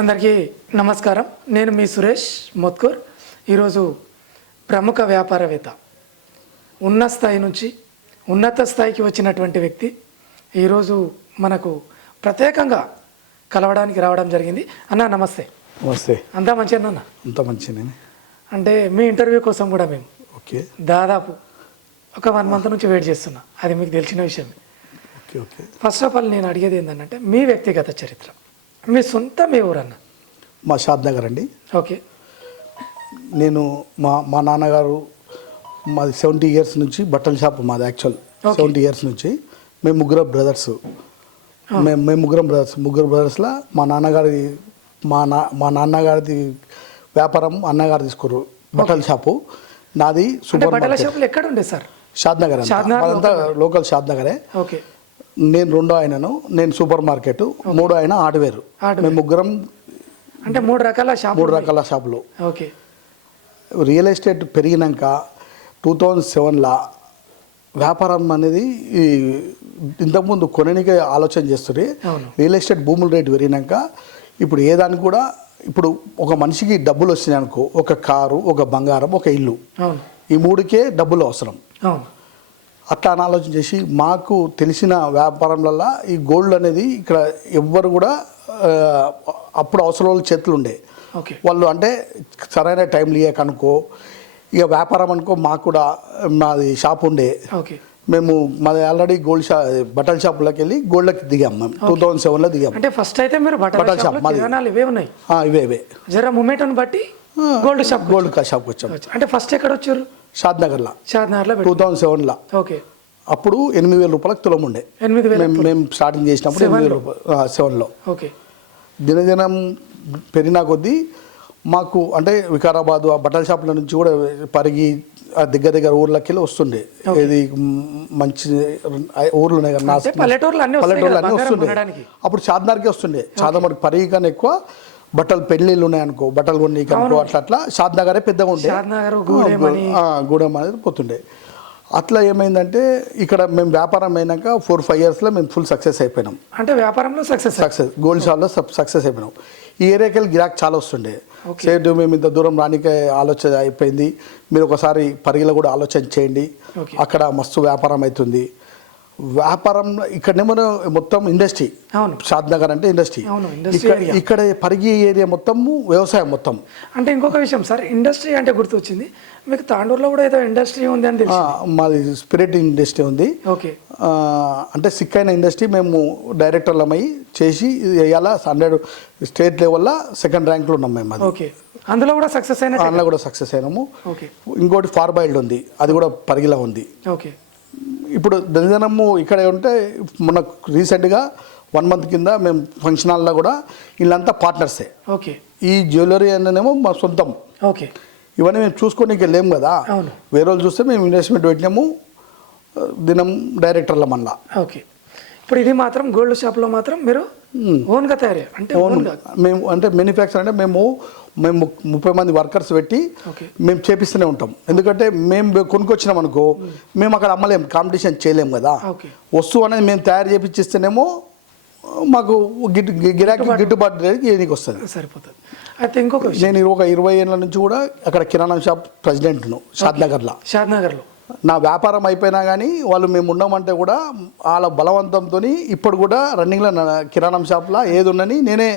అందరికీ నమస్కారం. నేను మీ సురేష్ మొత్కూర్. ఈరోజు ప్రముఖ వ్యాపారవేత్త, ఉన్నత స్థాయి నుంచి ఉన్నత స్థాయికి వచ్చినటువంటి వ్యక్తి ఈరోజు మనకు ప్రత్యేకంగా కలవడానికి రావడం జరిగింది. అన్న నమస్తే. నమస్తే. అంతా మంచిగా అన్న? అంతా మంచిగా. అంటే మీ ఇంటర్వ్యూ కోసం కూడా మేము ఓకే దాదాపు ఒక 1 మంత్ నుంచి వెయిట్ చేస్తున్నా. అది మీకు తెలిసిన విషయం. Okay okay first of all నేను అడిగేది ఏంటంటే మీ వ్యక్తిగత చరిత్ర. మీ సొంత మీ ఊరన్న? మా షాద్ నగర్ అండి. ఓకే. నేను మా నాన్నగారు మాది 70 years నుంచి బట్టల షాప్ మాది. యాక్చువల్ 70 years నుంచి మేము ముగ్గురు బ్రదర్స్. ముగ్గురు బ్రదర్స్లో మా నాన్నగారిది వ్యాపారం అన్నగారు తీసుకోరు. బట్టల షాపు నాది. బట్టల షాపులు ఎక్కడ ఉండే సార్? షాద్ నగర్ అంతా లోకల్ షాద్ నగరే. ఓకే. నేను 2వ ఆయనను, నేను సూపర్ మార్కెట్, 3వ ఆయన హార్డ్వేర్. మేము ముగ్గురం అంటే 3 రకాల షాపులు. ఓకే. రియల్ ఎస్టేట్ పెరిగినాక 2007లో వ్యాపారం అనేది ఇంతకుముందు కొననికే ఆలోచన చేస్తుంది. రియల్ ఎస్టేట్ భూముల రేటు పెరిగినాక ఇప్పుడు ఏదానికి కూడా ఇప్పుడు ఒక మనిషికి డబ్బులు వచ్చినాయి అనుకో, ఒక కారు, ఒక బంగారం, ఒక ఇల్లు, ఈ 3కే డబ్బులు అవసరం. అట్లా అని ఆలోచన చేసి మాకు తెలిసిన వ్యాపారంలలో ఈ గోల్డ్ అనేది ఇక్కడ ఎవ్వరు కూడా అప్పుడు అవసరం వాళ్ళ చేతులు ఉండే వాళ్ళు, అంటే సరైన టైంలో ఇయ్యక అనుకో, ఇక వ్యాపారం అనుకో. మాకు కూడా మాది షాప్ ఉండే. మేము మాది ఆల్రెడీ గోల్డ్ షాప్, బట్టల షాపులోకి వెళ్ళి గోల్డ్కి దిగాం. మేము 2007లో దిగాం. అంటే ఫస్ట్ అయితే మీరు బట్టల షాప్ మాది ఇవే ఉన్నాయి. ఇవే జర మూమెంట్ బట్టి గోల్డ్ షాప్కి వచ్చాం. అంటే ఫస్ట్ ఎక్కడ వచ్చారు? షాద్ నగర్లో 2007లో. ఓకే. అప్పుడు 8,000 రూపాయలకు తులం ఉండే. మేము స్టార్టింగ్ చేసినప్పుడు 8,000 రూపాయలు 7లో. ఓకే. దినదినం పెరిగిన కొద్దీ మాకు అంటే వికారాబాద్ ఆ బట్టల షాపుల నుంచి కూడా పరిగి దగ్గర ఊర్లకి వెళ్ళి వస్తుండే. ఇది మంచి ఊర్లు ఉన్నాయి కదా, పల్లెటూర్లు అన్నీ వస్తుండే. అప్పుడు చార్మినార్కే వస్తుండే. చార్మినార్ పరిగి కన్నా ఎక్కువ బట్టలు పెళ్ళిళ్ళు ఉన్నాయనుకో, బట్టలు కొన్ని అనుకో, అట్లా షాద్ నగరే పెద్దగా ఉండే. గూడెం అనేది పోతుండే. అట్లా ఏమైందంటే ఇక్కడ మేము వ్యాపారం అయినాక 4-5 yearsలో మేము ఫుల్ సక్సెస్ అయిపోయినాం. అంటే వ్యాపారంలో సక్సెస్ గోల్డ్ షాప్లో సక్సెస్ అయిపోయినాం. ఈ ఏరియాకి వెళ్ళి గిరాక్ చాలా వస్తుండే. సేటు మేము ఇంత దూరం రానికే ఆలోచన అయిపోయింది, మీరు ఒకసారి పరిగిలో కూడా ఆలోచన చేయండి, అక్కడ మస్తు వ్యాపారం అవుతుంది. వ్యాపారం ఇక్కడనేమో మొత్తం ఇండస్ట్రీ. షాద్ నగర్ అంటే ఇండస్ట్రీ. ఇక్కడ పరిగి ఏరియా మొత్తం వ్యవసాయం మొత్తం. అంటే ఇంకొక విషయం సార్, ఇండస్ట్రీ అంటే గుర్తొచ్చింది, మీకు తాండూరులో కూడా ఏదో ఇండస్ట్రీ ఉంది అని తెలిసి. మాది స్పిరిట్ ఇండస్ట్రీ ఉంది. ఓకే. అంటే సిక్ అయిన ఇండస్ట్రీ మేము డైరెక్టర్లమై చేసి ఇవాళ 100 స్టేట్ లెవెల్లో 2nd ర్యాంక్లో ఉన్నాం మేము. అది ఓకే. అందులో కూడా సక్సెస్ అయినాము. ఇంకోటి ఫార్బాయిల్డ్ ఉంది, అది కూడా పరిగిలో ఉంది. ఓకే. ఇప్పుడు దినదినము ఇక్కడ ఉంటే మనకు రీసెంట్గా 1 month కింద మేము ఫంక్షన్ హాల్లో కూడా వీళ్ళంతా పార్ట్నర్సే. ఓకే. ఈ జ్యువెలరీ అనేమో మా సొంతం. ఓకే. ఇవన్నీ మేము చూసుకోనికి వెళ్ళాము కదా, వేరే వాళ్ళు చూస్తే మేము ఇన్వెస్ట్మెంట్ పెట్టినాము, దినం డైరెక్టర్ల మళ్ళా. ఓకే. ఇప్పుడు ఇది మాత్రం గోల్డ్ షాప్లో మాత్రం మీరు ఓన్గా తయారు అంటే మేము అంటే మ్యానుఫ్యాక్చర్ అంటే మేము 30 మంది వర్కర్స్ పెట్టి మేము చేపిస్తూనే ఉంటాం. ఎందుకంటే మేము కొనుక్కొచ్చినాం అనుకో, మేము అక్కడ అమ్మలేం, కాంపిటీషన్ చేయలేము కదా. వస్తువు అనేది మేము తయారు చేపిస్తేనేమో మాకు గిరాకీ గిట్టుబాటు రేటుకి ఏనికి వస్తుంది, సరిపోతుంది. అయితే ఇంకొక నేను ఒక 20 ఏళ్ళ నుంచి కూడా అక్కడ కిరాణా షాప్ ప్రెసిడెంట్ను షాద్ నగర్లో. నా వ్యాపారం అయిపోయినా కానీ వాళ్ళు మేము ఉండమంటే కూడా వాళ్ళ బలవంతంతో ఇప్పుడు కూడా రన్నింగ్లో కిరాణా షాప్లో ఏది ఉన్నని నేనే,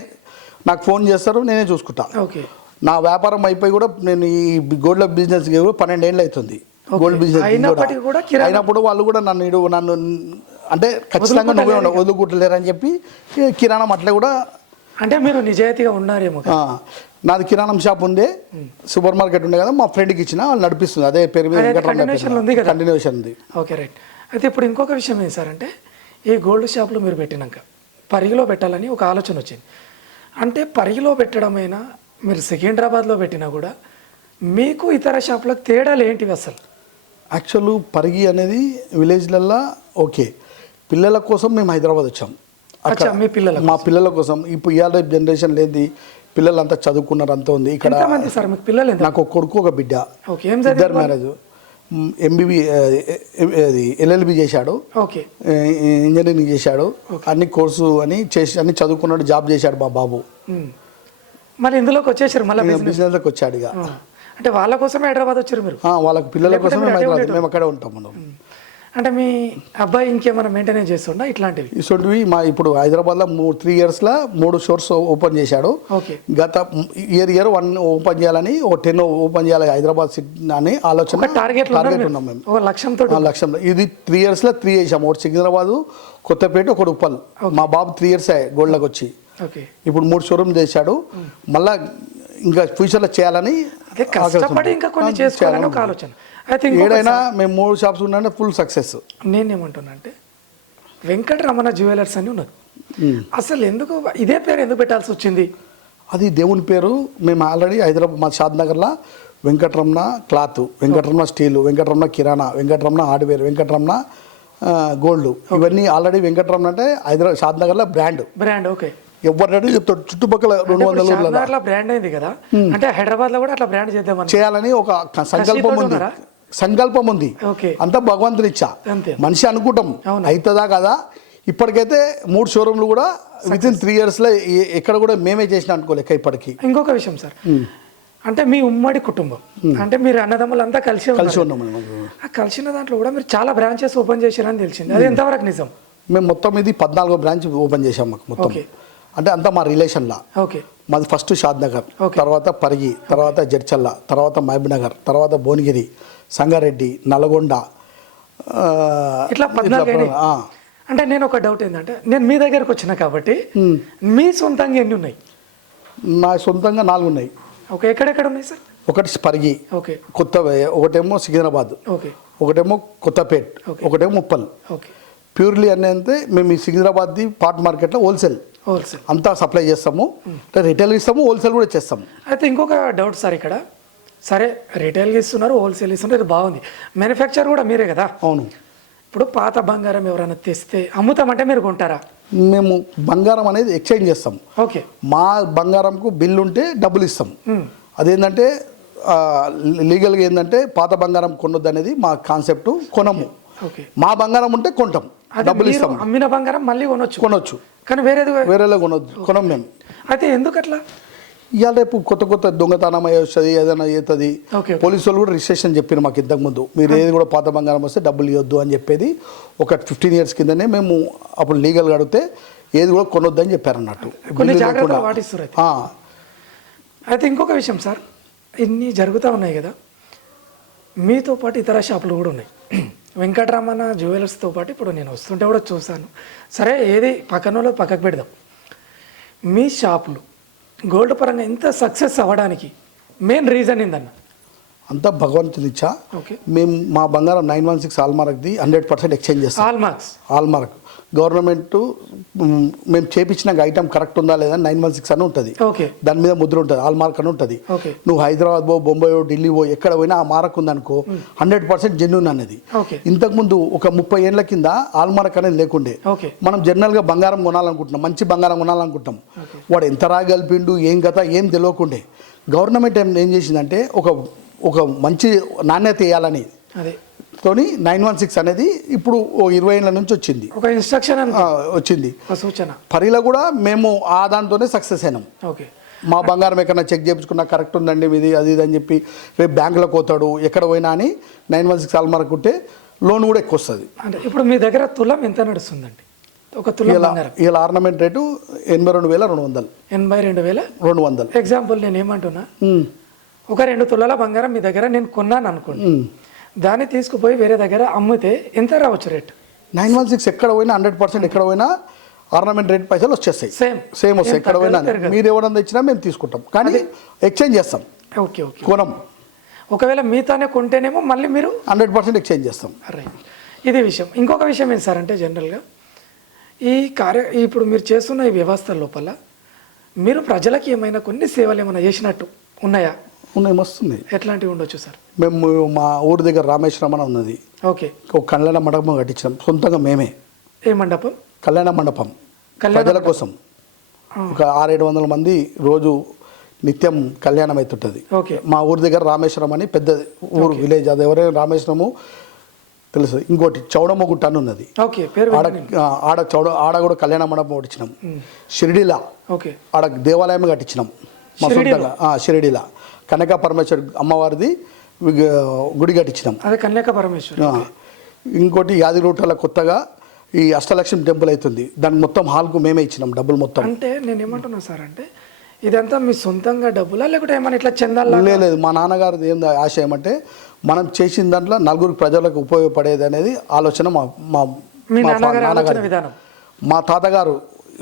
నాకు ఫోన్ చేస్తారు, నేనే చూసుకుంటా. నా వ్యాపారం అయిపోయి కూడా నేను ఈ గోల్డ్ బిజినెస్ 12 ఏళ్ళు అవుతుంది. గోల్డ్ బిజినెస్ అయినప్పుడు వాళ్ళు కూడా నన్ను అంటే ఖచ్చితంగా నువ్వే వదులుకుంటలేరని చెప్పి కిరాణం అట్లా కూడా. అంటే మీరు నిజాయితీగా ఉన్నారేమో. నాది కిరాణం షాప్ ఉండే, సూపర్ మార్కెట్ ఉండే కదా, మా ఫ్రెండ్కి ఇచ్చిన, వాళ్ళు నడిపిస్తుంది. అదే పేరు మీద కంటిన్యూషన్ ఉంది. Okay, right. అయితే ఇప్పుడు ఇంకొక విషయం ఏంటి సార్ అంటే, ఈ గోల్డ్ షాప్లో మీరు పెట్టినాక పరిగిలో పెట్టాలని ఒక ఆలోచన వచ్చింది. అంటే పరిగిలో పెట్టడమైనా మీరు సికింద్రాబాద్లో పెట్టినా కూడా మీకు ఇతర షాపులకు తేడాలు ఏంటివి అసలు? యాక్చువల్ పరిగి అనేది విలేజ్లల్లో ఓకే, పిల్లల కోసం మేము హైదరాబాద్ వచ్చాం. మా పిల్లల కోసం. ఇప్పుడు ఇవాళ జనరేషన్ లేదు, పిల్లలంతా చదువుకున్నారు, అంతా ఉంది ఇక్కడ. నాకు ఒక కొడుకు, ఒక బిడ్డ, ఇద్దరు మ్యారేజ్. ఎంబీబీ ఎల్ఎల్బి చేశాడు, ఇంజనీరింగ్ చేశాడు, అన్ని కోర్సు అని చేసి అన్ని చదువుకున్నాడు, జాబ్ చేశాడు మా బాబు. మళ్ళీ ఇందులోకి వచ్చేసారు మళ్ళీ బిజినెస్. బిజినెస్లోకి వచ్చాడు ఇక. అంటే వాళ్ళ కోసమే హైదరాబాద్ వచ్చారు మీరు? వాళ్ళకి పిల్లల కోసం మేము అక్కడే ఉంటాం మనం. అంటే మీ అబ్బాయి ఇంకేమైనా మెయింటెనెన్స్ చేస్తుండా ఇట్లాంటివి? ఇటువంటివి మా హైదరాబాద్లో 3 ఇయర్స్లో 3 స్టోర్స్ ఓపెన్ చేశాడు. ఓకే. గత ఇయర్ 1 ఓపెన్ చేయాలని, 10 ఓపెన్ చేయాలి హైదరాబాద్ సిటీ అని ఆలోచన టార్గెట్ ఉన్నాం మేము. ఒక లక్ష్యంతో. లక్ష్యంలో ఇది 3 ఇయర్స్లో 3 చేసాము. ఒకటి సికింద్రాబాద్, కొత్తపేట, ఒకటి ఉప్పల్. మా బాబు 3 ఇయర్స్ అయ్యాయి గోల్డ్లోకి వచ్చి. ఓకే. ఇప్పుడు 3 షోరూమ్ చేశాడు. మళ్ళా ఇంకా ఫ్యూచర్లో చేయాలని కష్టపడి ఇంకా కొన్ని చేసుకోవాలని ఒక ఆలోచన. ఏడైనా మేము 3 షాప్స్ ఉన్నాయంటే ఫుల్ సక్సెస్. నేనేమంటున్నా అంటే వెంకటరమణ జ్యువెలర్స్ అని ఉన్నది, అసలు ఎందుకు ఇదే పేరు ఎందుకు పెట్టాల్సి వచ్చింది? అది దేవుని పేరు. మేము ఆల్రెడీ హైదరాబాద్ మా షాద్ నగర్లో వెంకటరమణ క్లాత్, వెంకటరమణ స్టీలు, వెంకటరమణ కిరాణా, వెంకటరమణ హార్డ్వేర్, వెంకటరమణ గోల్డ్, ఇవన్నీ ఆల్రెడీ వెంకటరమణ అంటే హైదరాబాద్ షాద్ నగర్లో బ్రాండ్. ఓకే. ఎవరినైతే చెప్తాడు చుట్టుపక్కల 200 బ్రాండ్ అయింది కదా, అంటే హైదరాబాద్ లో కూడా అట్లా బ్రాండ్ చేద్దామని చేయాలని ఒక సంకల్పం ఉంది. అంతా భగవంతుని ఇచ్చా. మనిషి అనుకుంటాం అవుతుందా కదా. ఇప్పటికైతే 3 షోరూమ్లు కూడా విత్ ఇన్ 3 ఇయర్స్లో ఎక్కడ కూడా మేమే చేసిన అనుకోలేక ఇప్పటికి. ఇంకొక విషయం సార్, అంటే మీ ఉమ్మడి కుటుంబం, అంటే మీరు అన్నదమ్ములు అంతా కలిసి ఉన్నాం. కలిసిన దాంట్లో కూడా మీరు చాలా బ్రాంచెస్ ఓపెన్ చేశారని తెలిసింది, అది ఎంతవరకు నిజం? మేము మొత్తం ఇది 14వ బ్రాంచ్ ఓపెన్ చేసాం మాకు మొత్తం. అంటే అంతా మా రిలేషన్లా. ఓకే. మాది ఫస్ట్ షాద్ నగర్, తర్వాత పరిగి, తర్వాత జడ్చల్ల, తర్వాత మహబూబ్ నగర్, తర్వాత భువనగిరి, సంగారెడ్డి, నల్గొండ, ఇట్లా 14. అంటే నేను ఒక డౌట్ ఏంటంటే, నేను మీ దగ్గరకు వచ్చిన కాబట్టి మీ సొంతంగా ఎన్ని ఉన్నాయి? నా సొంతంగా 4 ఉన్నాయి. ఓకే. ఎక్కడెక్కడ ఉన్నాయి సార్? ఒకటి పరిగి, ఓకే, ఒకటేమో సికింద్రాబాద్, ఓకే, ఒకటేమో కొత్తపేట్, ఒకటేమో ఉప్పల్. ఓకే. ప్యూర్లీ అంటే మేము ఈ సికింద్రాబాద్ది పార్ట్ మార్కెట్లో హోల్సేల్ అంతా సప్లై చేస్తాము. రిటైల్ ఇస్తాము, హోల్సేల్ కూడా చేస్తాము. అయితే ఇంకొక డౌట్ సార్, ఇక్కడ సరే రిటైల్గా ఇస్తున్నారు, హోల్సేల్ ఇస్తున్నారు, ఇది బాగుంది. మ్యానుఫ్యాక్చర్ కూడా మీరే కదా? అవును. ఇప్పుడు పాత బంగారం ఎవరైనా తెస్తే అమ్ముతామంటే మీరు కొంటారా? మేము బంగారం అనేది ఎక్స్చేంజ్ చేస్తాం. ఓకే. మా బంగారంకు బిల్లు ఉంటే డబ్బులు ఇస్తాం. అదేంటంటే లీగల్గా ఏంటంటే పాత బంగారం కొనొద్దు అనేది మా కాన్సెప్ట్. కొనము. మా బంగారం ఉంటే కొంటాం, డబ్బులు ఇస్తాం. అమ్మిన బంగారం మళ్ళీ కొనొచ్చు, కానీ వేరేలో కొనం మేము. అయితే ఎందుకు అట్లా? ఇవాళ రేపు కొత్త దొంగతనం అయ్యి వస్తుంది, ఏదైనా అవుతుంది. పోలీసు వాళ్ళు కూడా రిజిస్ట్రేషన్ చెప్పారు మాకు ఇంతకుముందు, మీరు ఏది కూడా పాత బంగారం వస్తే డబ్బులు ఇవ్వద్దు అని చెప్పేది. ఒక 15 ఇయర్స్ కిందనే మేము అప్పుడు లీగల్గా అడిగితే ఏది కూడా కొనొద్దు అని చెప్పారు అన్నట్టు. కొన్ని జాగ్రత్తలు పాటిస్తారు. అయితే ఇంకొక విషయం సార్, ఇన్ని జరుగుతూ ఉన్నాయి కదా, మీతో పాటు ఇతర షాపులు కూడా ఉన్నాయి. వెంకటరమణ జ్యువెలర్స్తో పాటు ఇప్పుడు నేను వస్తుంటే కూడా చూశాను. సరే, ఏది పక్కనలో పక్కకు పెడదాం. మీ షాపులు గోల్డ్ పరంగా ఇంత సక్సెస్ అవ్వడానికి మెయిన్ రీజన్ ఏందన్న? అంతా భగవంతుని ఇచ్చా. మేము మా బంగారం 916 హాల్మార్క్ది 100% ఎక్స్చేంజ్ చేస్తాం. హాల్మార్క్ గవర్నమెంట్ మేము చేపించిన ఐటమ్ కరెక్ట్ ఉందా లేదా 916 అని ఉంటుంది. దాని మీద ముద్ర ఉంటుంది, హాల్మార్క్ అని ఉంటుంది. నువ్వు హైదరాబాద్ పో, బొంబాయి, ఢిల్లీ పో, ఎక్కడ పోయినా ఆ మార్క్ ఉందనుకో 100% జెన్యూన్ అనేది. ఇంతకుముందు ఒక 30 ఏళ్ల కింద హాల్మార్క్ అనేది లేకుండే. మనం జనరల్గా బంగారం కొనాలనుకుంటున్నాం, మంచి బంగారం కొనాలనుకుంటాం. వాడు ఎంత రాగలిపిండు, ఏం కథ ఏం తెలియకుండే. గవర్నమెంట్ ఏం చేసిందంటే ఒక మంచి నాణ్యత వేయాలని తోని 916 అనేది ఇప్పుడు 20 ఏళ్ళ నుంచి వచ్చింది. ఒక ఇన్స్ట్రక్షన్ వచ్చింది, సూచన. పరిలో కూడా మేము ఆ దాంతోనే సక్సెస్ అయినాం. మా బంగారం ఎక్కడన్నా చెక్ చేయించుకున్నా కరెక్ట్ ఉందండి మీది అది ఇది అని చెప్పి రేపు బ్యాంకులోకి పోతాడు, ఎక్కడ పోయినా అని 916 హాల్మార్క్ ఉంటే లోన్ కూడా ఎక్కువ వస్తుంది. అంటే ఇప్పుడు మీ దగ్గర తులం ఎంత నడుస్తుందండి? ఒక తులం ఇలా ఆర్నమెంట్ రేటు 82,200. 82,200. ఎగ్జాంపుల్ నేను ఏమంటున్నా, ఒక 2 తులాల బంగారం మీ దగ్గర నేను కొన్నాను అనుకోండి, దాన్ని తీసుకుపోయి వేరే దగ్గర అమ్మితే ఎంత రావచ్చు రేట్? 916 ఎక్కడ పోయినా 100% ఎక్కడ పోయినా ఆర్నమెంట్ రేట్ పైసలు వచ్చేస్తాయి, సేమ్ వస్తాయి. ఎక్కడ పోయినా మీరు ఎవరన్నా ఇచ్చినా మేము తీసుకుంటాం, కానీ ఎక్స్చేంజ్ చేస్తాం. కొనం. ఒకవేళ మీతోనే కొంటేనేమో మళ్ళీ మీరు 100% ఎక్స్చేంజ్ చేస్తాం. ఇది విషయం. ఇంకొక విషయం ఏంటి సార్ అంటే, జనరల్గా ఇప్పుడు మీరు చేస్తున్న ఈ వ్యవస్థ లోపల మీరు ప్రజలకి ఏమైనా కొన్ని సేవలు ఏమైనా చేసినట్టు ఉన్నాయా? ఉన్నాయి, వస్తుంది. ఎట్లాంటివి ఉండొచ్చు సార్? మేము మా ఊరి దగ్గర రామేశ్వరం అని ఉన్నది. ఒక కళ్యాణ మండపం కట్టించాం సొంతంగా మేమే. ఏ మండపం? కళ్యాణ మండపం, ప్రజల కోసం. ఒక 600-700 మంది రోజు నిత్యం కళ్యాణం అవుతుంటుంది. మా ఊరి దగ్గర రామేశ్వరం అని పెద్ద ఊరు, విలేజ్. అది రామేశ్వరము తెలుసు. ఇంకోటి చౌడమ్మ గుట్ట అని ఉన్నది, ఆడ కూడా కళ్యాణ మండపం కట్టించినాం. షిరిడిలా ఆడ దేవాలయం కట్టించినాం. మా సొంతంగా షిరిడీలా కనక పరమేశ్వర్ అమ్మవారిది గుడి కట్టించినాం. అదే కన్యాక పరమేశ్వర్. ఇంకోటి యాదగిరిగుట్టలో కొత్తగా ఈ అష్టలక్ష్మి టెంపుల్ అవుతుంది, దానికి మొత్తం హాల్కు మేమే ఇచ్చినాం డబ్బులు మొత్తం. అంటే నేను ఏమంటున్నా సార్ అంటే ఇదంతా మీ సొంతంగా డబ్బులా లేకుంటే ఏమన్నా ఇట్లా చందాలా? లేదు, మా నాన్నగారిది ఏం ఆశయం అంటే మనం చేసిన దాంట్లో నలుగురు ప్రజలకు ఉపయోగపడేది అనేది ఆలోచన. మా మీ నాన్నగారి విధానం. మా తాతగారు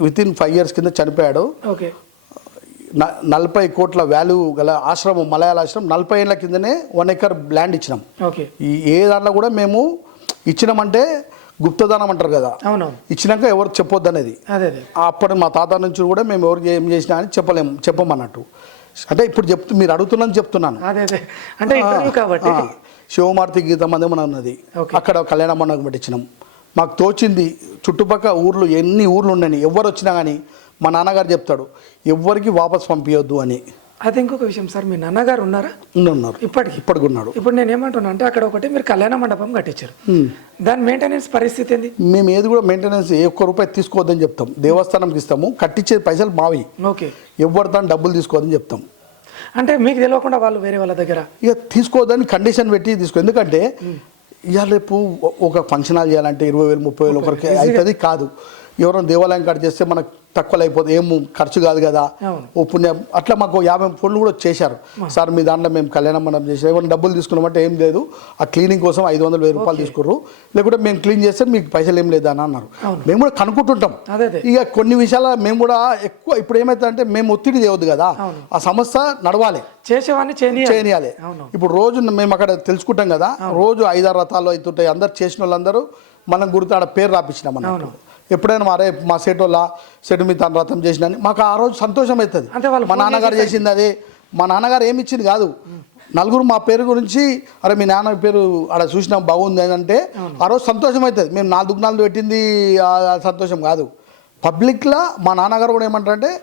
వితిన్ 5 years కింద చనిపోయాడు. ఓకే. 40 కోట్ల వాల్యూ గల ఆశ్రమం, మలయాళ ఆశ్రమం 40 ఏళ్ళ కిందనే 1 acre ల్యాండ్ ఇచ్చినాం. ఓకే. ఈ ఏ దాంట్లో కూడా మేము ఇచ్చినామంటే గుప్తదానం అంటారు కదా, అవునవును, ఇచ్చినాక ఎవరు చెప్పొద్దు అనేది. అదే అప్పుడు మా తాత నుంచి కూడా మేము ఎవరికి ఏం చేసినా అని చెప్పమన్నట్టు. అంటే ఇప్పుడు మీరు అడుగుతున్నాను చెప్తున్నాను. అంటే కాబట్టి శివమార్తి గీత మంది మన ఉన్నది, అక్కడ కళ్యాణ మండపం పెట్టించినాం. మాకు తోచింది చుట్టుపక్కల ఊర్లు ఎన్ని ఊర్లు ఉన్నాయి, ఎవరు వచ్చినా కానీ మా నాన్నగారు చెప్తాడు ఎవ్వరికి వాపస్ పంపించొద్దు అని. అది ఇంకొక విషయం సార్, మీ నాన్నగారు ఉన్నారా? ఉన్నారు, ఇప్పటికి ఉన్నాడు. ఇప్పుడు నేను ఏమంటున్నా అంటే అక్కడ ఒకటి మీరు కళ్యాణ మండపం కట్టించారు, దాని మెయింటెనెన్స్ పరిస్థితి ఏంది? మేము ఏది కూడా మెయింటెనెన్స్ ₹1 తీసుకోవద్దని చెప్తాం, దేవస్థానంకి ఇస్తాము, కట్టించే పైసలు మావి. ఓకే. ఎవరు దాన్ని డబ్బులు తీసుకోవద్దని చెప్తాం. అంటే మీకు తెలియకుండా వాళ్ళు వేరే వాళ్ళ దగ్గర ఇక తీసుకోవద్దని కండిషన్ పెట్టి తీసుకో. ఎందుకంటే ఇవాళ రేపు ఒక ఫంక్షన్ హాల్ చేయాలంటే 20,000 30,000 ఒకరికి అవుతుంది కాదు. ఎవరైనా దేవాలయం కాడ చేస్తే మనకు తక్కువలో అయిపోతుంది, ఏం ఖర్చు కాదు కదా, ఓ పుణ్యం. అట్లా మాకు 50 ఫోన్లు కూడా చేశారు, సార్ మీ దాంట్లో మేము కళ్యాణం మనం చేసాం, ఏమైనా డబ్బులు తీసుకున్నామంటే ఏం లేదు, ఆ క్లీనింగ్ కోసం 500,000 తీసుకుర్రు, లేకుంటే మేము క్లీన్ చేస్తే మీకు పైసలు ఏం లేదా అని అన్నారు. మేము కూడా కనుక్కుంటుంటాం. ఇక కొన్ని విషయాలు మేము కూడా ఎక్కువ ఇప్పుడు ఏమవుతుందంటే మేము ఒత్తిడి చేయవద్దు కదా, ఆ సంస్థ నడవాలి, చేసేవాడిని చేయనియాలి. ఇప్పుడు రోజు మేము అక్కడ తెలుసుకుంటాం కదా, రోజు 5-6 రథాలు అవుతుంటాయి, అందరు చేసిన వాళ్ళందరూ మనం గుర్తు ఆడ పేరు రాపించినాం అన్నట్టు. ఎప్పుడైనా మా సెట్ మీ తన రథం చేసిన మాకు ఆ రోజు సంతోషం అవుతుంది. మా నాన్నగారు చేసింది అదే, మా నాన్నగారు ఏమి ఇచ్చింది కాదు, నలుగురు మా పేరు గురించి అరే మీ నాన్న పేరు ఆడ చూసినాం బాగుంది అని అంటే ఆ రోజు సంతోషం అవుతుంది. మేము 4 దుగ్నాలు పెట్టింది సంతోషం కాదు. పబ్లిక్లో మా నాన్నగారు కూడా ఏమంటారంటే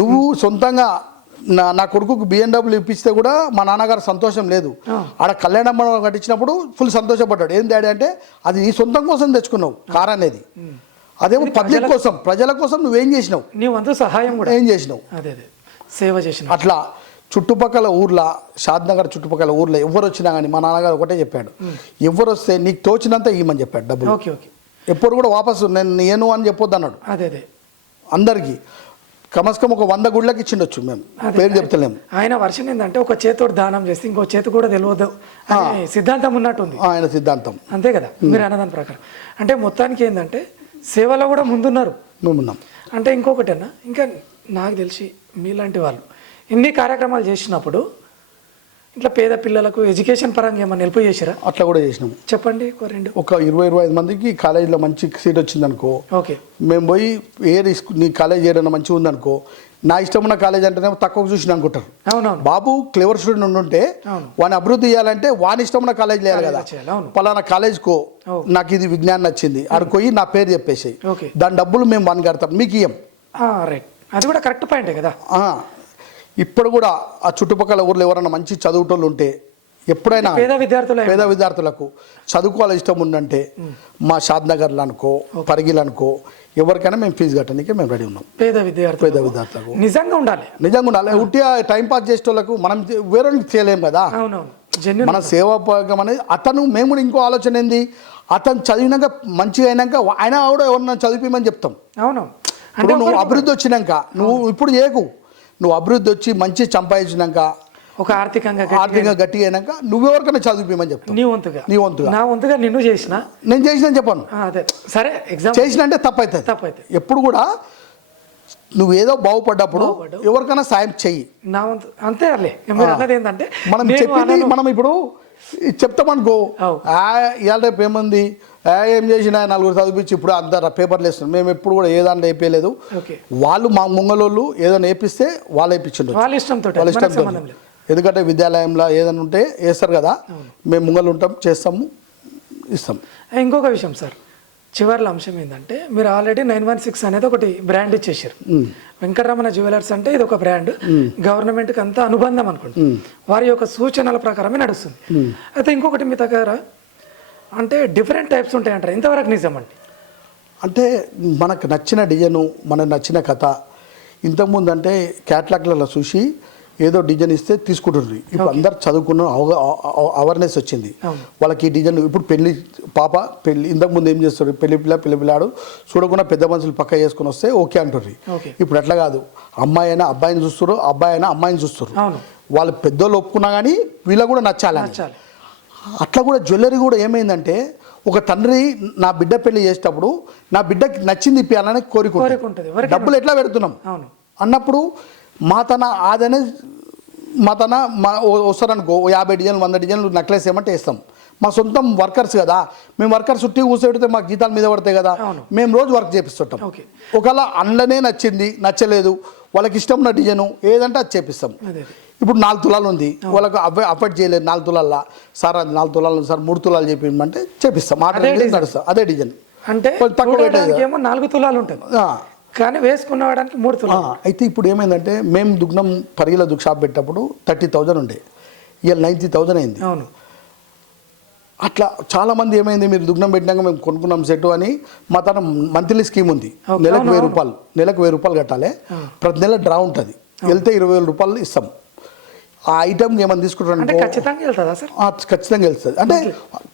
నువ్వు సొంతంగా నా కొడుకుకు BMW ఇప్పిస్తే కూడా మా నాన్నగారు సంతోషం లేదు, ఆడ కళ్యాణ మండపం కట్టించినప్పుడు ఫుల్ సంతోషపడ్డాడు. ఏం డాడీ అంటే అది నీ సొంతం కోసం తెచ్చుకున్నావు కార్ అనేది, అదేమో పబ్లిక్ కోసం ప్రజల కోసం నువ్వేం చేసినావు, నీ వంతు సహాయం కూడా ఏం చేసినావు, అదే సేవ చేసిన. అట్లా చుట్టుపక్కల ఊర్ల షాద్నగర్ చుట్టుపక్కల ఊర్లో ఎవరు వచ్చినా కానీ మా నాన్నగారు ఒకటే చెప్పాడు, ఎవరు వస్తే నీకు తోచినంత ఇవ్వమని చెప్పాడు డబ్బులు. Okay okay. ఎప్పుడు కూడా వాపసు నేను అని చెప్పొద్దు అన్నాడు. అదే అందరికీ కమస్కం ఒక 100 గుళ్ళకి ఇచ్చిండొచ్చు, మేము పేరు చెప్తలేము. ఆయన వర్షం ఏంటంటే ఒక చేతితో దానం చేస్తే ఇంకో చేతి కూడా తెలియదు సిద్ధాంతం ఉన్నట్టుంది, ఆయన సిద్ధాంతం అంతే కదా మీరు అన్నదాని ప్రకారం. అంటే మొత్తానికి ఏంటంటే సేవలో కూడా ముందున్నారు, మేమున్నాం. అంటే ఇంకొకటి అన్న, ఇంకా నాకు తెలిసి మీలాంటి వాళ్ళు ఇన్ని కార్యక్రమాలు చేసినప్పుడు ఇట్లా పేద పిల్లలకు ఎడ్యుకేషన్ పరంగా ఏమైనా హెల్ప్ చేశారా? అట్లా కూడా చేసినాము. చెప్పండి. ఒక 20-25 మందికి కాలేజీలో మంచి సీట్ వచ్చిందనుకో, ఓకే, మేము పోయి నీ కాలేజ్ ఏదైనా మంచిగా ఉందనుకో, నా ఇష్టం ఉన్న కాలేజ్ అంటేనే తక్కువ చూసిన అనుకుంటారు. అవునవును. బాబు క్లేవర్ స్టూడెంట్ ఉంటే వాడిని అభివృద్ధి చేయాలంటే వాని ఇష్టం ఉన్న కాలేజ్ లేదు కదా, పలానా కాలేజ్కో నాకు ఇది విజ్ఞానం నచ్చింది అడుకోయి నా పేరు చెప్పేసి దాని డబ్బులు మేము వాని కడతాం, మీకు ఇయ్యం. రైట్, అది కూడా కరెక్ట్ పాయింటే కదా. ఇప్పుడు కూడా ఆ చుట్టుపక్కల ఊర్లో ఎవరైనా మంచి చదువుటోళ్ళు ఉంటే ఎప్పుడైనా పేద విద్యార్థులకు చదువుకోవాలి ఇష్టం ఉందంటే మా షాద్నగర్లో అనుకో పరిగిలు అనుకో ఎవరికైనా మేము ఫీజు కట్టడానికి మేము రెడీ ఉన్నాం. పేద విద్యార్థులకు నిజంగా ఉండాలి. ఉట్టిగా టైం పాస్ చేసే వాళ్ళకు మనం వేరే చేయలేము కదా. మన సేవాపకం అనేది అతను మేము కూడా ఇంకో ఆలోచన ఏంది, అతను చదివినాక మంచిగా అయినాక ఆయన కూడా ఎవరన్నా చదివిమని చెప్తాం. అవును, ఇప్పుడు నువ్వు అభివృద్ధి వచ్చినాక నువ్వు ఇప్పుడు చేయకు, నువ్వు అభివృద్ధి వచ్చి మంచి సంపాదించినాక ఒక ఆర్థికంగా గట్టిగా అయినాక నువ్వెవరికైనా చదివిమని చెప్తావు. నీ వంతుగా నా వంతుగా నేను చేసిన చెప్పాను. సరే, ఎగ్జామ్ చేసిన అంటే తప్పైతుంది. ఎప్పుడు కూడా నువ్వేదో బాగుపడ్డప్పుడు ఎవరికైనా సాయం చెయ్యి, నా వంతు అంతే. ఏంటంటే మనం చెప్పింది మనం ఇప్పుడు చెప్తామనుకో, ఇవాళ రేపు ఏముంది ఏం చేసినా 4 చదివించి ఇప్పుడు అంత పేపర్లు వేస్తున్నాం. మేము ఎప్పుడు కూడా ఏ దాంట్లో వేయలేదు, వాళ్ళు మా ముంగలోళ్ళు ఏదైనా వేపిస్తే వాళ్ళు వేయించండి వాళ్ళ ఇష్టంతో. ఎందుకంటే విద్యాలయంలో ఏదైనా ఉంటే వేస్తారు కదా, మేము ముంగలు ఉంటాం, చేస్తాము, ఇస్తాం. ఇంకొక విషయం సార్, చివర్ల అంశం ఏంటంటే మీరు ఆల్రెడీ 916 అనేది ఒకటి బ్రాండ్ ఇచ్చేసారు. వెంకటరమణ జ్యువెలర్స్ అంటే ఇది ఒక బ్రాండ్, గవర్నమెంట్కి అంతా అనుబంధం అనుకోండి, వారి యొక్క సూచనల ప్రకారమే నడుస్తుంది. అయితే ఇంకొకటి మీ దగ్గర అంటే డిఫరెంట్ టైప్స్ ఉంటాయంటారు, ఇంతవరకు నిజం అండి? అంటే మనకు నచ్చిన డిజైను, మనకు నచ్చిన కథ ఇంతకుముందు అంటే క్యాట్లాగ్లలో చూసి ఏదో డిజైన్ ఇస్తే తీసుకుంటుర్రు. ఇప్పుడు అందరు చదువుకున్న అవేర్నెస్ వచ్చింది వాళ్ళకి. ఈ డిజైన్ ఇప్పుడు పెళ్లి ఇంతకుముందు ఏం చేస్తారు, పెళ్లి పిల్లాడు చూడకుండా పెద్ద మనుషులు పక్క చేసుకుని వస్తే ఓకే అంటుర్రు. ఇప్పుడు అట్లా కాదు, అమ్మాయి అయినా అబ్బాయిని చూస్తారు, అబ్బాయి అయినా అమ్మాయిని చూస్తారు. వాళ్ళు పెద్దోళ్ళు ఒప్పుకున్నా కానీ వీళ్ళకి కూడా నచ్చాలని. అట్లా కూడా జ్యువెలరీ కూడా ఏమైందంటే ఒక తండ్రి నా బిడ్డ పెళ్లి చేసేటప్పుడు నా బిడ్డకి నచ్చింది ఇప్పించాలని కోరుకుంటుంది. డబ్బులు ఎట్లా పెడుతున్నాం అన్నప్పుడు మా తన వస్తారనుకో 50 డిజైన్లు 100 డిజైన్లు నెక్లెస్ ఏమంటే ఇస్తాం. మా సొంతం వర్కర్స్ కదా, మేము వర్కర్స్ చుట్టి కూర్చోబెడితే మాకు జీతాల మీద పడతాయి కదా, మేము రోజు వర్క్ చేపిస్తుంటాం. ఒకవేళ అందులోనే నచ్చింది నచ్చలేదు వాళ్ళకి ఇష్టం ఉన్న డిజైను ఏదంటే అది చేపిస్తాం. ఇప్పుడు 4 తులాలు ఉంది, వాళ్ళకు అఫర్ట్ చేయలేదు 4 తులాల, సార్ అది 4 తులాలు సార్ 3 తులాలు చెప్పమంటే చేపిస్తాం. నడుస్తాం అదే డిజైన్. అంటే 4 తులాలు ఉంటుంది కానీ వేసుకున్నవాడానికి 3 తులాలు. అయితే ఇప్పుడు ఏమైందంటే మేము దుగ్నం పరిగిల షాప్ పెట్టినప్పుడు 30,000 ఉండే, ఇవాళ 90,000 అయింది. అవును. అట్లా చాలామంది ఏమైంది, మీరు దుగ్నం పెట్టినాక మేము కొనుక్కున్నాం సెట్ అని. మా తన మంత్లీ స్కీమ్ ఉంది, నెలకు 1000 రూపాయలు, నెలకు 1000 రూపాయలు కట్టాలి. ప్రతి నెల డ్రా ఉంటుంది, వెళ్తే 20,000 రూపాయలు ఇస్తాం. ఆ ఐటమ్ ఏమైనా తీసుకుంటారు ఖచ్చితంగా వెళ్తుందా సార్? ఖచ్చితంగా వెళ్తుంది. అంటే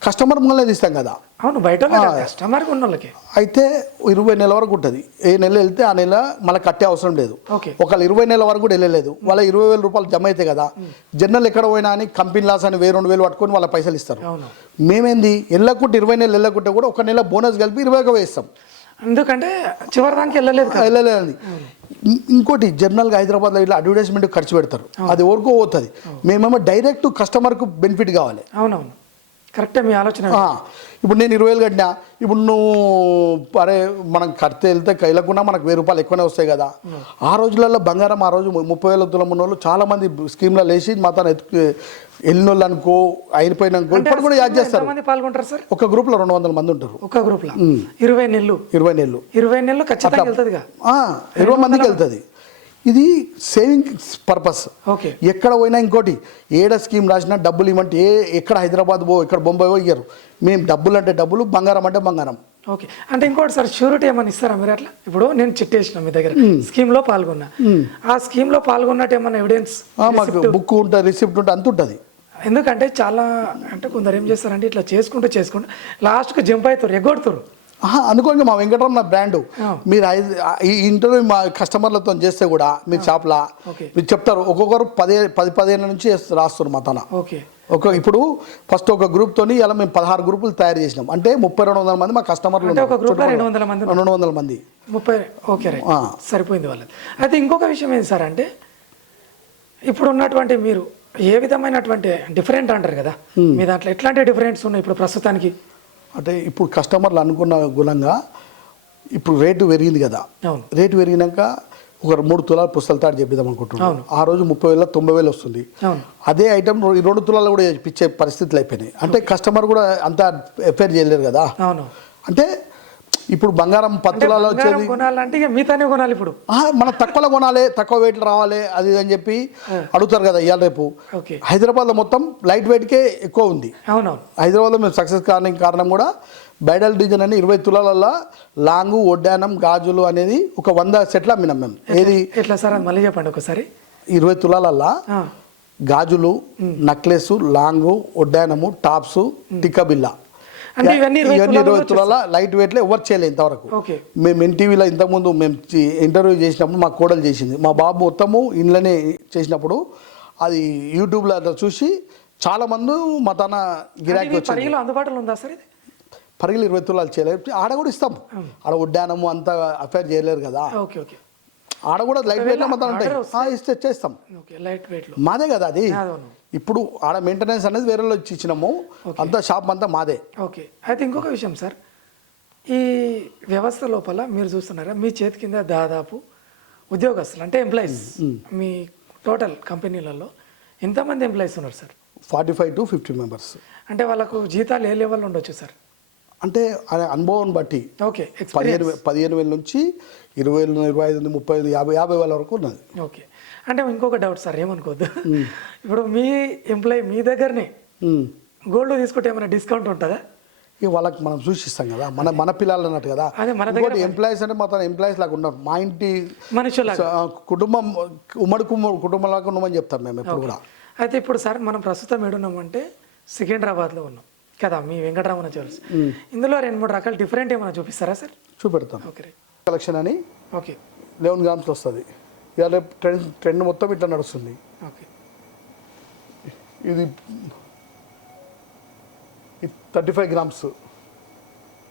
కస్టమర్ ముంగలే తీస్తాం కదా. అవును, బయట కస్టమర్ ఉన్న వాళ్ళకి అయితే 20 నెలల వరకు ఉంటుంది. ఏ నెల వెళ్తే ఆ నెల మళ్ళీ కట్టే అవసరం లేదు. ఒకవేళ 20 నెలల వరకు కూడా వెళ్ళలేదు, వాళ్ళ 20,000 రూపాయలు జమ అయితే కదా. జనరల్ ఎక్కడ పోయినా అని కంపెనీ లాస్ అని 1,000-2,000 పట్టుకొని వాళ్ళ పైసలు ఇస్తారు. మేమేంది వెళ్ళకుంటే 20 నెలలు వెళ్ళకుంటే కూడా ఒక నెల బోనస్ కలిపి 20,000 వేస్తాం. ఎందుకంటే చివరి దానికి వెళ్ళలేదు. ఇంకోటి జనరల్గా హైదరాబాద్లో ఇట్లా అడ్వర్టైజ్మెంట్ ఖర్చు పెడతారు, అది ఎవరికో పోతుంది. మేమేమో డైరెక్ట్ కస్టమర్కు బెనిఫిట్ కావాలి. అవునవును, కరెక్టే మీ ఆలోచన. ఇప్పుడు నేను 20,000 కట్టినా, ఇప్పుడు నువ్వు అరే మనం కడితే వెళ్తే కైలకుండా మనకు 1,000 రూపాయలు ఎక్కువనే వస్తాయి కదా. ఆ రోజులలో బంగారం ఆ రోజు 30,000 తులం ఉన్న వాళ్ళు చాలా మంది స్కీమ్లో లేచి మా తన వెళ్ళిన వాళ్ళు అనుకో అయిపోయినాకో ఇప్పుడు కూడా యాడ్ చేస్తారు. పాల్గొంటారు సార్? ఒక గ్రూప్ లో 200 మంది ఉంటారు. ఒక గ్రూప్ లో 20 నెలలు ఖచ్చితంగా వెళ్తుంది, 20 మందికి వెళ్తుంది. ఇది సేవింగ్ పర్పస్. ఎక్కడ పోయినా ఇంకోటి ఏడ స్కీమ్ రాసినా డబ్బులు ఇవ్వంటే ఎక్కడ హైదరాబాద్ పో ఎక్కడ బొంబాయి పో ఇయ్యరు. మేము డబ్బులు అంటే డబ్బులు, బంగారం అంటే బంగారం. ఓకే, అంటే ఇంకోటి సార్ షూరిటీ ఏమైనా ఇస్తారా మీరు? అట్లా ఇప్పుడు నేను చిట్టేసిన మీ దగ్గర స్కీమ్ లో పాల్గొన్నా, ఆ స్కీమ్ లో పాల్గొన్నట్టు ఏమన్నా ఎవిడెన్స్ మాకు బుక్ ఉంటుంది, రిసిప్ట్ ఉంటుంది, అంత ఉంటుంది. ఎందుకంటే చాలా అంటే కొందరు ఏం చేస్తారంటే ఇట్లా చేసుకుంటూ లాస్ట్కి జంప్ అవుతారు, ఎగ్గొడుతారు. అనుకోండి మా వెంకటరమణ బ్రాండ్. మీరు ఈ ఇంటర్వ్యూ మా కస్టమర్లతో చేస్తే కూడా మీ షాప్లో మీరు చెప్తారు, ఒక్కొక్కరు 10 ఏళ్ళ నుంచి రాస్తారు మా తన. ఇప్పుడు ఫస్ట్ ఒక గ్రూప్ తోని ఇలా మేము 16 గ్రూపులు తయారు చేసినాం. అంటే 3,200 మంది మా కస్టమర్లు, 200 మంది 30. ఓకే, సరిపోయింది వాళ్ళది. అయితే ఇంకొక విషయం ఏంటి సార్ అంటే ఇప్పుడు ఉన్నటువంటి మీరు ఏ విధమైనటువంటి డిఫరెంట్ అంటారు కదా, మీ దాంట్లో ఎట్లాంటి డిఫరెంట్స్ ఉన్నాయి ఇప్పుడు ప్రస్తుతానికి? అంటే ఇప్పుడు కస్టమర్లు అనుకున్న గుణంగా ఇప్పుడు రేటు పెరిగింది కదా. రేటు పెరిగినాక ఒక 3 తులాలు పుస్తల తాడు చెప్పిద్దాం అనుకుంటున్నాం. ఆ రోజు 30,000 90,000 వస్తుంది. అదే ఐటమ్ 2 తులాలు కూడా ఇచ్చే పరిస్థితులు అయిపోయినాయి. అంటే కస్టమర్ కూడా అంత ఎఫైర్ చేయలేరు కదా. అంటే ఇప్పుడు బంగారం 10 తులాలు వచ్చేది ఇప్పుడు మనం తక్కువలో కొనాలి, తక్కువ వెయిట్లు రావాలి అది అని చెప్పి అడుగుతారు కదా. ఇవాళ రేపు హైదరాబాద్లో మొత్తం లైట్ వెయిట్కే ఎక్కువ ఉంది. హైదరాబాద్లో మేము సక్సెస్ కారణం కూడా బ్రైడల్ డిజైన్ అని 20 తులాల లాంగు, ఒడ్డానం, గాజులు అనేది ఒక 100 సెట్లు అమ్మినాం మేము. ఏది ఎట్లా సార్ మళ్ళీ చెప్పండి ఒకసారి. 20 తులాల గాజులు, నెక్లెస్, లాంగు, ఒడ్డానము, టాప్స్, టిక్కా బిల్లా, ఇవన్నీ 20 తులాల లైట్ వెయిట్లో ఎవరు చేయలేదు ఇంతవరకు. మేము ఎన్టీవీలో ఇంతకుముందు మేము ఇంటర్వ్యూ చేసినప్పుడు మా కోడలు చేసింది, మా బాబు మొత్తము ఇంట్లోనే చేసినప్పుడు అది యూట్యూబ్లో చూసి చాలా మంది మా తన గిరాకీ వచ్చింది. అందుబాటులో ఉందా సార్ ఇది? పరిగిలు 20 తులాలు చేయలేదు, ఆడ కూడా ఇస్తాం. ఆడ ఉడ్డానము అంత అఫైర్ చేయలేరు కదా, ఆడ కూడా లైట్ వెయిట్లో మొత్తం ఉంటాయి, ఇస్తే చేస్తాం. మాదే కదా అది. ఇప్పుడు ఆడ మెయింటెనెన్స్ అనేది వేరే వచ్చి ఇచ్చినాము, అంతా షాప్ అంతా మాదే. ఓకే, అయితే ఇంకొక విషయం సార్, ఈ వ్యవస్థ లోపల మీరు చూస్తున్నారా మీ చేతి కింద దాదాపు ఉద్యోగస్తులు అంటే ఎంప్లాయీస్ మీ టోటల్ కంపెనీలలో ఎంతమంది ఎంప్లాయీస్ ఉన్నారు సార్? 45 to 50 members. అంటే వాళ్ళకు జీతాలు ఏ లెవెల్ ఉండొచ్చు సార్? అంటే అనుభవం బట్టి 15,000 నుంచి 20,000, 25,000, 30,000, 50,000 వరకు ఉన్నది. ఓకే, అంటే ఇంకొక డౌట్ సార్, ఏమనుకోవద్దు, ఇప్పుడు మీ ఎంప్లాయీ మీ దగ్గరనే గోల్డ్ తీసుకుంటే ఏమైనా డిస్కౌంట్ ఉంటుందా? ఇక వాళ్ళకి మనం సూచిస్తాం కదా మన మన పిల్లలు అన్నట్టు కదా. అదే మన ఇంకోటి ఎంప్లాయీస్ అంటే మా తన ఎంప్లాయీస్ లాగా ఉన్నారు, మా ఇంటి మనుషులాగా. కుటుంబం ఉమ్మడి కుటుంబం లాగా ఉన్నామని చెప్తాం మేము ఎప్పుడు కూడా. అయితే ఇప్పుడు సార్ మనం ప్రస్తుతం ఏడున్నామంటే సికింద్రాబాద్లో ఉన్నాం కదా, మీ వెంకటరమణ జ్యువెల్స్. ఇందులో 2-3 రకాల డిఫరెంట్ ఏమైనా చూపిస్తారా సార్? చూపెడతాం. Okay right. కలెక్షన్ అని ఓకే 11 గ్రామ్స్లో వస్తుంది. ఇవాళ ట్రెండ్ మొత్తం ఇట్లా నడుస్తుంది. ఓకే ఇది 35 గ్రామ్స్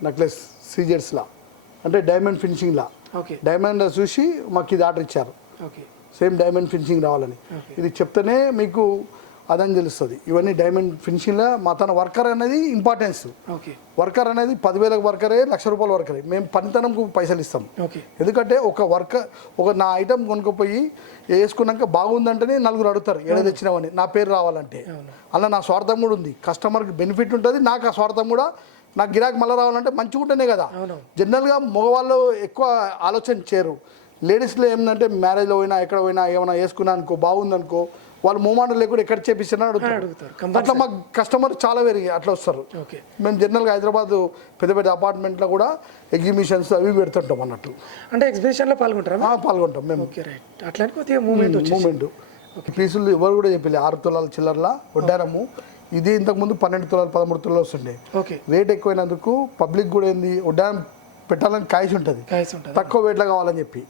నెక్లెస్ సీజెడ్స్లా, అంటే డైమండ్ ఫినిషింగ్లా. ఓకే డైమండ్ చూసి మాకు ఇది ఆర్డర్ ఇచ్చారు, ఓకే సేమ్ డైమండ్ ఫినిషింగ్ రావాలని. ఓకే ఇది చెప్తేనే మీకు అదని తెలుస్తుంది. ఇవన్నీ డైమండ్ ఫినిషింగ్లో మా తన వర్కర్ అనేది ఇంపార్టెన్స్. ఓకే వర్కర్ అనేది 10,000 వర్కరే, ₹1,00,000 వర్కరే. మేము పనితనంకు పైసలు ఇస్తాం. ఓకే ఎందుకంటే ఒక నా ఐటమ్ కొనుక్కపోయి వేసుకున్నాక బాగుందంటేనే నలుగురు అడుగుతారు ఏడ తెచ్చినామని, నా పేరు రావాలంటే. అలా నా స్వార్థం కూడా ఉంది, కస్టమర్కి బెనిఫిట్ ఉంటుంది, నాకు ఆ స్వార్థం కూడా. నాకు గిరాకీ మళ్ళీ రావాలంటే మంచిగా ఉంటేనే కదా. జనరల్గా మగవాళ్ళు ఎక్కువ ఆలోచన చేయరు. లేడీస్లో ఏంటంటే మ్యారేజ్లో పోయినా ఎక్కడ పోయినా ఏమైనా వేసుకున్నా అనుకో, బాగుందనుకో, వాళ్ళు మూమెంట్ లేకుండా ఎక్కడ చేపిస్తున్నా అడుగుతారు. అట్లా మాకు కస్టమర్ చాలా పెరిగి అట్లా వస్తారు. మేము జనరల్గా హైదరాబాద్ పెద్ద పెద్ద అపార్ట్మెంట్లో కూడా ఎగ్జిబిషన్స్ అవి పెడుతుంటాం అన్నట్టు. అంటే ఎగ్జిబిషన్లో పాల్గొంటాం మేము. అట్లా కొద్దిగా మూమెంట్ పీసులు ఎవరు కూడా చెప్పలే. 6 తులాల చిల్లర్లా వడ్డారము. ఇది ఇంతకుముందు 12 తులాలు 13 తులాలు వస్తుండే. రేట్ ఎక్కువైనందుకు పబ్లిక్ కూడా ఏంది వడ్డారం పెట్టాలని కాయసి ఉంటుంది, తక్కువ వెయిట్లో కావాలని చెప్పి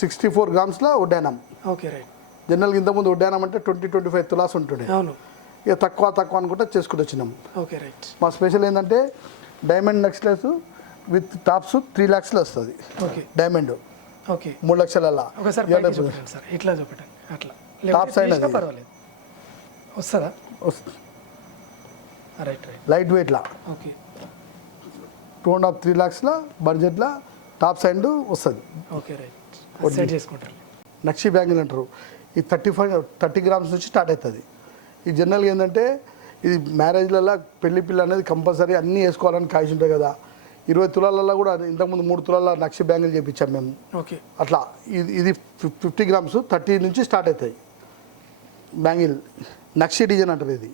64 గ్రామ్స్లో వడ్డానం. Okay right. జనరల్గా ఇంతకుముందు వడ్డానం అంటే 20-25 తులాస్ ఉంటుండే. ఇక తక్కువ అనుకుంటా చేసుకుంటూ వచ్చినాం. Okay right. మా స్పెషల్ ఏంటంటే డైమండ్ నెక్లెస్ విత్ టాప్స్ 3 lakhsలో వస్తుంది. Diamond okay 3 లక్షలల్లా. ఇట్లా చూపెట్టండి, అట్లా టాప్స్ అయినా పర్వాలేదు, వస్తుందా? వస్తుంది. Right right. లైట్ వెయిట్లా. ఓకే 2.5-3 lakhsలో బడ్జెట్లో టాప్స్ అండ్ వస్తుంది. Okay right. సెట్ చేసుకుంటారు. నక్షి బ్యాంగిల్ అంటారు. ఈ 30 గ్రామ్స్ నుంచి స్టార్ట్ అవుతుంది. ఈ జనరల్గా ఏంటంటే ఇది మ్యారేజ్లలో పెళ్లి పిల్ల అనేది కంపల్సరీ అన్నీ వేసుకోవాలని కాయసి ఉంటుంది కదా. 20 తులాలలో కూడా ఇంతకుముందు 3 తులాల నక్షి బ్యాంగిల్ చేయించాం మేము. ఓకే అట్లా ఇది 50 గ్రామ్స్ 30 నుంచి స్టార్ట్ అవుతాయి బ్యాంగిల్. నక్షి డిజైన్ అంటారు ఇది.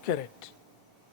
Okay right.